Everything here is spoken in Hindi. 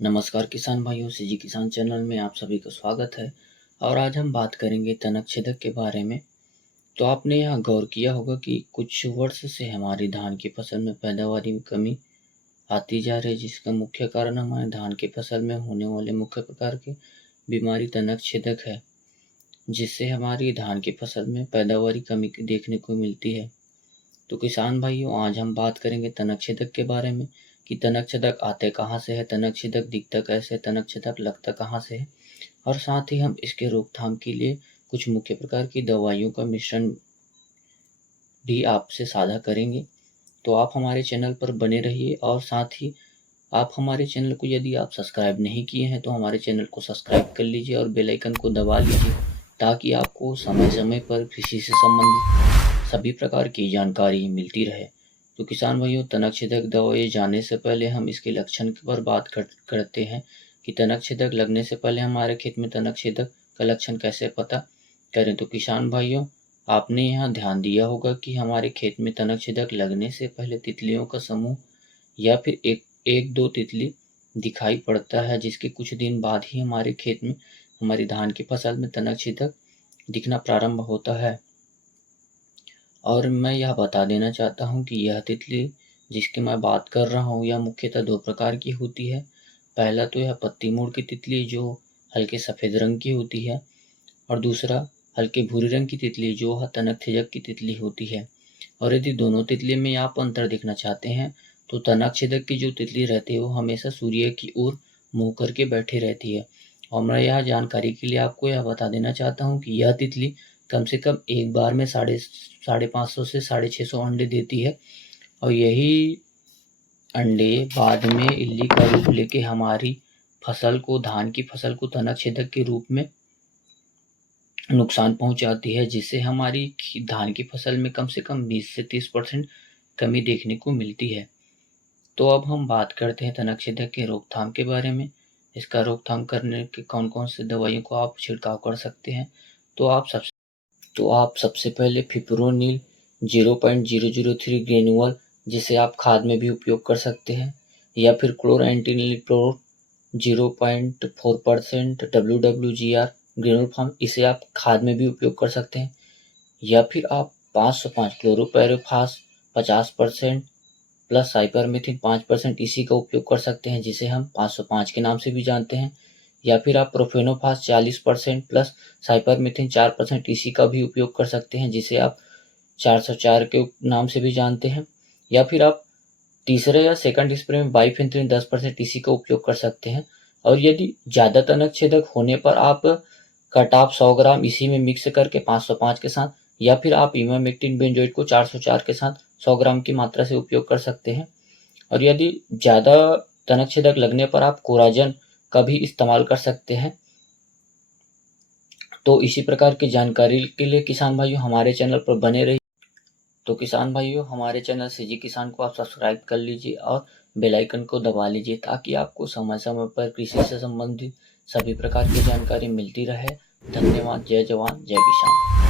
नमस्कार किसान भाइयों, सीजी किसान चैनल में आप सभी का स्वागत है। और आज हम बात करेंगे तनक छेदक के बारे में। तो आपने यहाँ गौर किया होगा कि कुछ वर्ष से हमारी धान की फसल में पैदावार में कमी आती जा रही है, जिसका मुख्य कारण हमारे धान की फसल में होने वाले मुख्य प्रकार की बीमारी तनक छेदक है, जिससे हमारी धान की फसल में पैदावार की कमी देखने को मिलती है। तो किसान भाइयों, आज हम बात करेंगे तनक छेदक के बारे में कि तनक छेदक आते कहाँ से है, तनक छेदक दिखता कैसे, तनक छेदक लगता कहाँ से है, और साथ ही हम इसके रोकथाम के लिए कुछ मुख्य प्रकार की दवाइयों का मिश्रण भी आपसे साझा करेंगे। तो आप हमारे चैनल पर बने रहिए और साथ ही आप हमारे चैनल को यदि आप सब्सक्राइब नहीं किए हैं तो हमारे चैनल को सब्सक्राइब कर लीजिए और बेल आइकन को दबा लीजिए, ताकि आपको समय समय पर कृषि से संबंधित सभी प्रकार की जानकारी मिलती रहे। तो किसान भाइयों, तनक छेदक दवाई जानने से पहले हम इसके लक्षण पर बात करते हैं कि तनक छेदक लगने से पहले हमारे खेत में तनक छेदक का लक्षण कैसे पता करें। तो किसान भाइयों, आपने यहाँ ध्यान दिया होगा कि हमारे खेत में तनक छेदक लगने से पहले तितलियों का समूह या फिर एक दो तितली दिखाई पड़ता है, जिसके कुछ दिन बाद ही हमारे खेत में हमारी धान की फसल में तनक छेदक दिखना प्रारंभ होता है। और मैं यह बता देना चाहता हूँ कि यह तितली जिसकी मैं बात कर रहा हूँ यह मुख्यतः दो प्रकार की होती है। पहला तो यह पत्ती मूड़ की तितली जो हल्के सफ़ेद रंग की होती है, और दूसरा हल्के भूरे रंग की तितली जो तनक छेदक की तितली होती है। और यदि दोनों तितली में आप अंतर देखना चाहते हैं तो तनक छेदक की जो तितली रहती है वो हमेशा सूर्य की ओर मुँह करके बैठी रहती है। और मैं यह जानकारी के लिए आपको यह बता देना चाहता हूँ कि यह तितली कम से कम एक बार में 550 से 650 अंडे देती है, और यही अंडे बाद में इल्ली का रूप लेके हमारी फसल को, धान की फसल को तनक छेदक के रूप में नुकसान पहुंचाती है, जिससे हमारी धान की फसल में कम से कम 20 से 30% कमी देखने को मिलती है। तो अब हम बात करते हैं तनक छेदक के रोकथाम के बारे में। इसका रोकथाम करने के कौन कौन से दवाइयों को आप छिड़काव कर सकते हैं। तो आप सबसे पहले फिप्रोनिल 0.003 ग्रेनुअल, जिसे आप खाद में भी उपयोग कर सकते हैं, या फिर क्लोरएंटीनिलिप्रोल 0.4% WWGR ग्रेनुल फॉर्म, इसे आप खाद में भी उपयोग कर सकते हैं, या फिर आप 505 क्लोरोपैरिफास 50% प्लस साइपरमेथ्रिन 5% इसी का उपयोग कर सकते हैं, जिसे हम 505 के नाम से भी जानते हैं, या फिर आप प्रोफेनोफास 40% प्लस साइपरमेथ्रिन 4% इसी का भी उपयोग कर सकते हैं, जिसे आप 404 के नाम से भी जानते हैं, या फिर आप तीसरे या सेकंड स्प्रे में बाइफेंथ्रिन 10% इसी का उपयोग कर सकते हैं। और यदि ज़्यादा तनक छेदक होने पर आप कटाप 100 ग्राम इसी में मिक्स करके 505 के साथ, या फिर आप इमामेक्टिन बेंजोएट को 404 के साथ 100 ग्राम की मात्रा से उपयोग कर सकते हैं। और यदि ज़्यादा तनक छेदक लगने पर आप कोराजन का भी इस्तेमाल कर सकते हैं। तो इसी प्रकार की जानकारी के लिए किसान भाइयों हमारे चैनल पर बने रहिए। तो किसान भाइयों, हमारे चैनल सीजी किसान को आप सब्सक्राइब कर लीजिए और बेल आइकन को दबा लीजिए, ताकि आपको समय समय पर कृषि से संबंधित सभी प्रकार की जानकारी मिलती रहे। धन्यवाद। जय जवान जय किसान।